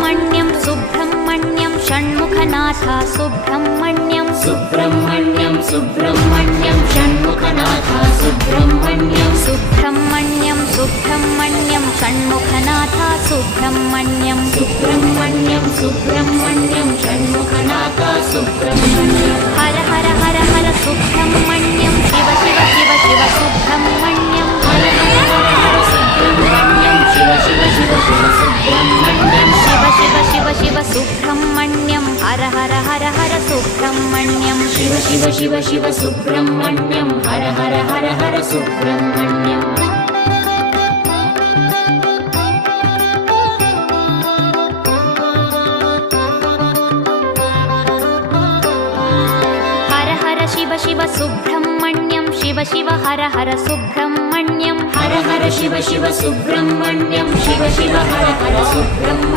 Subrahmanyam Subrahmanyam Shanmukhanath Subrahmanyam Subrahmanyam Subrahmanyam Shanmukhanath Subrahmanyam Subrahmanyam Subrahmanyam Shanmukhanath Subrahmanyam Subrahmanyam Subrahmanyam Shanmukhanath Subrahmanyam Har Har Har Har Subrahmanyam Shiva Shiva Shiva Shiva Subrahmanyam Har Har Har Har Subrahmanyam Shiva Shiva Shiva Shiva Subrahmanyam Shiva Shiva Shiva Shiva Subrahmanyam Har Har Har Har Subrahmanyam Shiva Shiva Shiva Shiva Subrahmanyam Har Har Har Har Subrahmanyam Har Har Shiva Shiva Subrahmanyam Shiva Shiva Har Har Subrahmanyam Har Har Shiva Shiva Subrahmanyam Shiva Shiva Har Har Subrahmanyam